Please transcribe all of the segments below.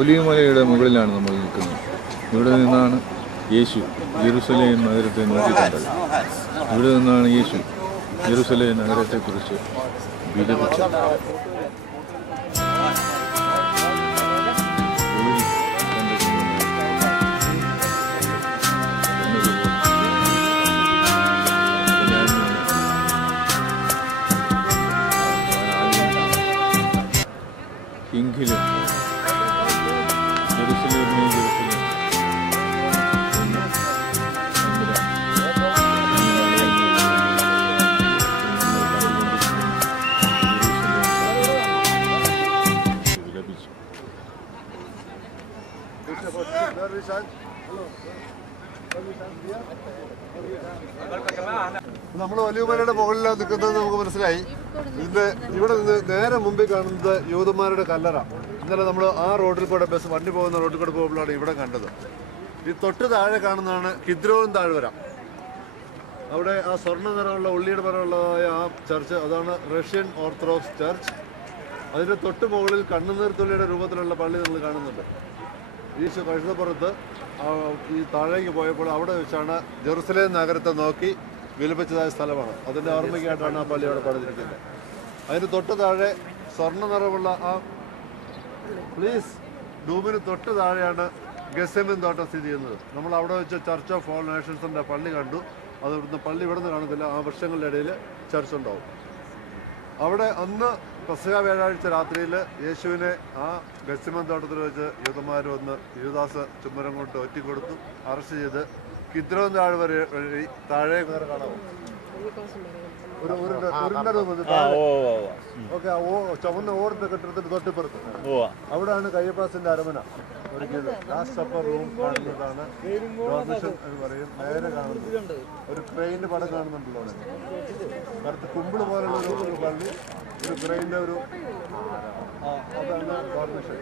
ഒലിവുമലയുടെ മുകളിലാണ് നമ്മൾ നിൽക്കുന്നത്. ഇവിടെ നിന്നാണ് യേശു യെരുശലേം നഗരത്തെ നോക്കിക്കണ്ടത്. ഇവിടെ നിന്നാണ് യേശു യെരുശലേം നഗരത്തെക്കുറിച്ച് വിലപിച്ചത്. എങ്കിലും യെരുശലേമേ യെരുശലേം വിലപിച്ചു. നമ്മൾ ഒലിവുമലയുടെ മുകളിലാണ് നിൽക്കുന്നത് നമുക്ക് മനസ്സിലായി. ഇവിടെ നിന്ന് നേരെ മുമ്പിൽ കാണുന്നത് യൂതന്മാരുടെ കല്ലറ. ഇന്നലെ നമ്മൾ ആ റോഡിൽ കൂടെ വണ്ടി പോകുന്ന റോഡിൽ കൂടെ പോകുമ്പോഴാണ് ഇവിടെ കണ്ടത്. ഈ തൊട്ട് താഴെ കാണുന്നതാണ് കിദ്രോൻ താഴ്വര. അവിടെ ആ സ്വർണ്ണ നിറമുള്ള ഉള്ളിയുടെ നിറമുള്ളതായ ആ ചർച്ച്, അതാണ് റഷ്യൻ ഓർത്തഡോക്സ് ചർച്ച്. അതിൻ്റെ തൊട്ട് മുകളിൽ കണ്ണുനീർത്തുള്ളിയുടെ രൂപത്തിലുള്ള പള്ളി നമ്മൾ കാണുന്നുണ്ട്. ഈ കഴുതപ്പുറത്ത് ഈ താഴേക്ക് പോയപ്പോൾ അവിടെ വെച്ചാണ് ജെറുസലേം നഗരത്തെ നോക്കി വിലപിച്ചതായ സ്ഥലമാണ്. അതിൻ്റെ ഓർമ്മയ്ക്കായിട്ടാണ് ആ പള്ളി അവിടെ പണിതിരിക്കുന്നത്. അതിന് തൊട്ട് താഴെ സ്വർണ്ണ നിറമുള്ള ആ ഡൂമിന് തൊട്ട് താഴെയാണ് ഗെത്സെമൻ തോട്ടം സ്ഥിതി ചെയ്യുന്നത്. നമ്മൾ അവിടെ വെച്ച് ചർച്ച് ഓഫ് ഓൾ നേഷൻസിൻ്റെ പള്ളി കണ്ടു. അത് ഇവിടുന്ന് പള്ളി ഇവിടെ നിന്ന് കാണുന്നില്ല, ആ വൃക്ഷങ്ങളുടെ ഇടയിൽ ചർച്ച് ഉണ്ടാവും. അവിടെ അന്ന് പെസഹ വ്യാഴാഴ്ച രാത്രിയിൽ യേശുവിനെ ആ ഗെത്സെമൻ തോട്ടത്തിൽ വെച്ച് യൂതന്മാർ വന്ന് യൂദാസ് ചുമരം കൊണ്ട് ഒറ്റിക്കൊടുത്തു, അറസ്റ്റ് ചെയ്ത് കിദ്രോൻ താഴ്വര വഴി താഴെ കാണാമോ ചുവന്ന ഓറിന്റെ കെട്ടിടത്തിന്റെ തൊട്ടിപ്പുറത്ത് അവിടെയാണ് കയ്യപ്പാസിന്റെ അരമന ഒരുക്കിയത്. ലാസ്റ്റ് സപ്പർ റൂം കാണുന്നതാണ് ഡോർമിഷൻ എന്ന് പറയും. നേരെ കാണുന്നത് ഒരു ക്രെയിന്റെ പടം കാണുന്നുണ്ടല്ലോ. കറുത്ത് കുമ്പിള് പോലുള്ള ഒരു പള്ളി, ഒരു ക്രെയിന്റെ ഒരു അതാണ് ഡോർമിഷൻ.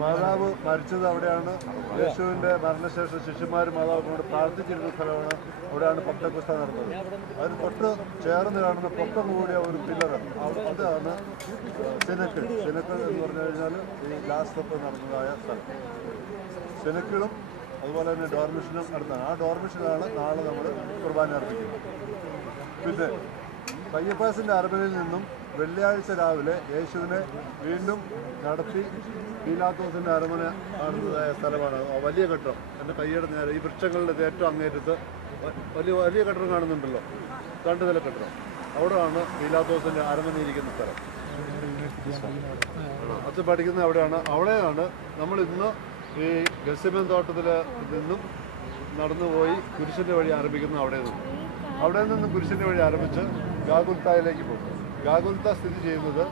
മാതാവ് മരിച്ചത് അവിടെയാണ്. യേശുവിന്റെ മരണശേഷം ശിഷ്യന്മാർ മാതാവിനോട് പ്രാർത്ഥിച്ചിരുന്ന സ്ഥലമാണ്. അവിടെയാണ് പന്തക്കുസ്ത നടന്നത്. അതിന് തൊട്ട് ചേർന്ന് കാണുന്ന പൊക്കം കൂടിയ ഒരു പില്ലർ, അതാണ് സെനക്കിൾ. സെനക്കിൾ എന്ന് പറഞ്ഞു കഴിഞ്ഞാൽ ഈ ലാസ്റ്റ് സപ്പർ നടന്നതായ സ്ഥലം. സെനക്കിളും അതുപോലെ തന്നെ ഡോർമിഷനും നടന്നതാണ്. ആ ഡോർമിഷനാണ് നാളെ നമ്മൾ കുർബാന അർപ്പിക്കുന്നത്. പിന്നെ കയ്യപ്പാസിന്റെ അരമനയിൽ നിന്നും വെള്ളിയാഴ്ച രാവിലെ യേശുവിനെ വീണ്ടും നടത്തി പീലാത്തോസിന്റെ അരമന കാണുന്നതായ സ്ഥലമാണ്. വലിയ കെട്ടിടം എൻ്റെ കയ്യുടെ നേരെ ഈ വൃക്ഷങ്ങളുടെ ഏറ്റവും അങ്ങേറ്റത്ത് വലിയ കെട്ടിടം കാണുന്നുണ്ടല്ലോ, 2 നില കെട്ടിടം. അവിടെയാണ് പീലാത്തോസിന്റെ അരമന ഇരിക്കുന്ന സ്ഥലം. അച്ഛൻ പഠിക്കുന്നത് അവിടെയാണ് നമ്മൾ ഇന്ന് ഈ ഗെത്സെമൻ തോട്ടത്തിൽ നിന്നും നടന്നുപോയി കുരിശിൻ്റെ വഴി ആരംഭിക്കുന്നത്. അവിടെ നിന്നും കുരിശിൻ്റെ വഴി ആരംഭിച്ച് ഗാഗുൽത്തായിലേക്ക് പോകും. ഗാഗുൽത്ത സ്ഥിതി ചെയ്യുന്നത്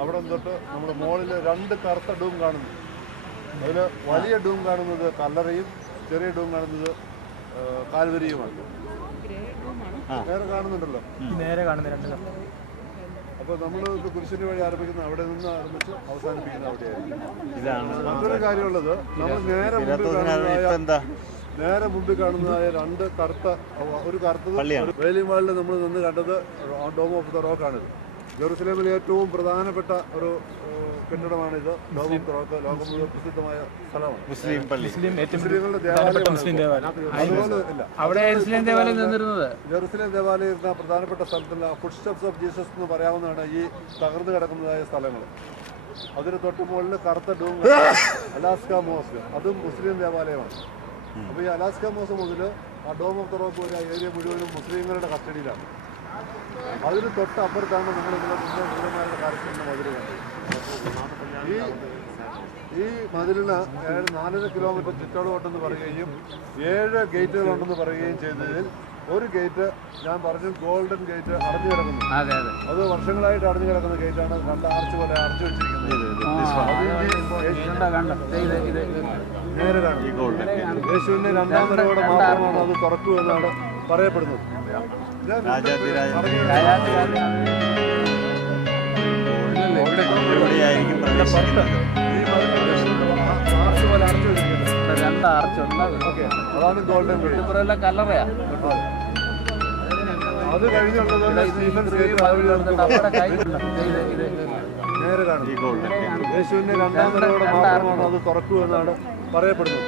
അവിടെ തൊട്ട് നമ്മൾ മുകളിൽ 2 കറുത്ത ഡൂം കാണുന്നു. അതിൽ വലിയ ഡൂം കാണുന്നത് കല്ലറയും ചെറിയ ഡൂം കാണുന്നത് കാൽവരിയുമാണ്. നേരെ കാണുന്നുണ്ടല്ലോ, നേരെ കാണുന്ന. അപ്പോൾ നമ്മൾ കുരിശിൻ്റെ വഴി ആരംഭിക്കുന്ന അവിടെ നിന്ന് ആരംഭിച്ച് അവസാനിപ്പിക്കുന്ന അവിടെയായിരിക്കും. മറ്റൊരു കാര്യമുള്ളത്, നമ്മൾ നേരെ മുമ്പിൽ കാണുന്നതായ 2 കറുത്തത് വെയിലിംഗ് വാളിൽ നമ്മൾ നിന്ന് കണ്ടത് ഡോം ഓഫ് ദ റോക്കാണിത്. ജെറുസലേമിലെ ഏറ്റവും പ്രധാനപ്പെട്ട ഒരു കെട്ടിടമാണിത്. ഡോം ഓഫ് ദ റോക്ക് ലോകം മുഴുവൻ പ്രസിദ്ധമായ സ്ഥലമാണ്. മുസ്ലിങ്ങളുടെ ജെറുസലേം ദേവാലയം ഇരുന്ന പ്രധാനപ്പെട്ട സ്ഥലത്തുള്ള ഫുഡ് സ്റ്റെപ്സ് ഓഫ് ജീസസ് എന്ന് പറയാവുന്നതാണ് ഈ തകർന്നു കിടക്കുന്നതായ സ്ഥലങ്ങൾ. അതിന് തൊട്ട് മുകളിൽ കറുത്ത ഡൂം അലാസ്ക മോസ്ക്, അതും മുസ്ലിം ദേവാലയമാണ്. അപ്പോൾ ഈ അലാസ്ക മോസ്ക് മുതൽ ആ ഡോം ഓഫ് ദ റോക്ക് ഒരു ഏരിയ മുഴുവനും മുസ്ലിങ്ങളുടെ കസ്റ്റഡിയിലാണ്. അതിന് തൊട്ടപ്പുറത്താണ് നമ്മൾ മുസ്ലിംമാരുടെ കാര്യത്തിൻ്റെ മതിൽ കണ്ടത്. ഈ മതിലിന് 4.5 കിലോമീറ്റർ ചുറ്റോടുകൊണ്ടെന്ന് പറയുകയും 7 ഗേറ്റുകളുണ്ടെന്ന് പറയുകയും ചെയ്തതിൽ ഒരു ഗേറ്റ് ഞാൻ പറഞ്ഞു ഗോൾഡൻ ഗേറ്റ് അടഞ്ഞു കിടക്കുന്നു. അത് വർഷങ്ങളായിട്ട് അടഞ്ഞു കിടക്കുന്ന ഗേറ്റാണ്. 2 ആർച്ച് പോലെ അടച്ചു വെച്ചിരിക്കുന്നത്. നേരെ കാണും യേശുവിന്റെ 2ാം വരവോടെ മാത്രമാണ് അത് തുറക്കൂ എന്നാണ് പറയപ്പെടുന്നത്. അതാണ് ഗോൾഡൻ ഗേറ്റ്. കല്ലറയാ. അത് കഴിഞ്ഞുള്ളത് നേരെ കാണുന്നത്. യേശുവിന്റെ രണ്ടാം വരവോടെ മാത്രമാണ് അത് തുറക്കൂ എന്നാണ് പറയപ്പെടുന്നത്.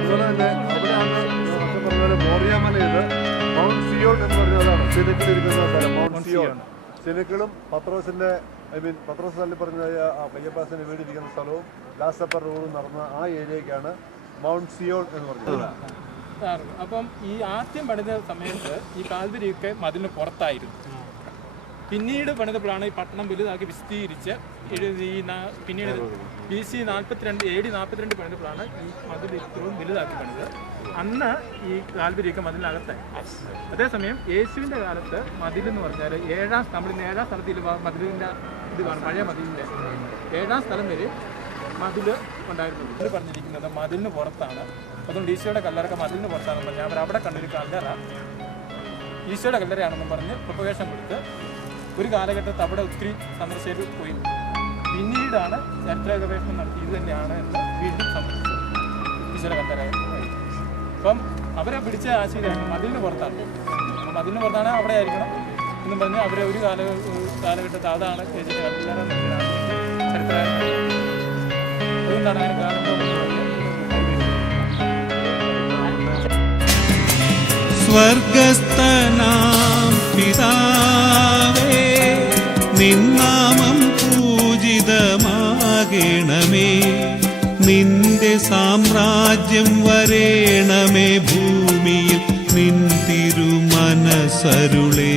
അതുപോലെ തന്നെ അവിടെയാണ് പറഞ്ഞ മോറിയാമലയിൽ മൗണ്ട് സിയോൺ എന്ന് പറഞ്ഞതാണ് സിനക്കിലിരിക്കുന്ന സ്ഥലം. മൗണ്ട് സിയോൺ സിനക്കിളും പത്രോസിന്റെ പത്രോസ് തള്ളി പറഞ്ഞ കയ്യപ്പാസിന്റെ വീടിരിക്കുന്ന സ്ഥലവും ലാസ്റ്റ് സപ്പർ റൂളും നടന്ന ആ ഏരിയക്കാണ് മൗണ്ട് സിയോൺ എന്ന് പറഞ്ഞത്. അപ്പം ഈ ആദ്യം പണിത സമയത്ത് ഈ കാൽവരിയൊക്കെ മതിലിന് പുറത്തായിരുന്നു. പിന്നീട് പണിതപ്പോഴാണ് ഈ പട്ടണം വലുതാക്കി വിസ്തീരിച്ച് പിന്നീട് BC 42 AD 42 പണിതപ്പോഴാണ് ഈ മതിൽ ഇത്രയും വലുതാക്കി പണിത്. അന്ന് ഈ കാൽവരിയൊക്കെ മതിലിനകത്തായി. അതേസമയം യേശുവിൻ്റെ കാലത്ത് മതിലെന്ന് പറഞ്ഞാൽ നമ്മളിന്ന് 7ാം സ്ഥലത്തിൽ മതിലിൻ്റെ ഇത് കാണും. പഴയ മതിലിൻ്റെ 7ാം സ്ഥലം വരെ മതിൽ ഉണ്ടായിരുന്നു. ഇത് പറഞ്ഞിരിക്കുന്നത് മതിലിന് പുറത്താണ്. അതുകൊണ്ട് ഈശോയുടെ കല്ലറൊക്കെ മതിലിന് പുറത്താണെന്ന് പറഞ്ഞാൽ അവരവിടെ കണ്ടൊരു കല്ലറ ഈശോയുടെ കല്ലറയാണെന്നും പറഞ്ഞ് പ്രൊപ്പഗേഷൻ കൊടുത്ത് ഒരു കാലഘട്ടത്ത് അവിടെ ഒത്തിരി സന്ദർശകർ പോയി. പിന്നീടാണ് ചരിത്ര ഗവേഷണം നടത്തി ഇത് തന്നെയാണ് എന്ന് വീണ്ടും സമ്മതിച്ചത് ഈശോയുടെ കല്ലറ. അപ്പം അവരെ പിടിച്ച ആശയമാണ് മതിലിന് പുറത്താണ്. അപ്പം മതിലിന് പുറത്താണ് അവിടെ ആയിരിക്കണം എന്നും പറഞ്ഞ് അവരെ ഒരു കാലഘട്ടത്തിൽ അതാണ് ചേച്ചിയുടെ കല്ലറ ചരിത്ര. അതുകൊണ്ടാണ് അങ്ങനെ കാലം സ്വർഗസ്ഥനാം പിതാവേ, നിന്നാമം പൂജിതമാകണമേ, നിന്റെ സാമ്രാജ്യം വരേണമേ, ഭൂമിയിൽ നിൻ തിരുമനസരുളേ.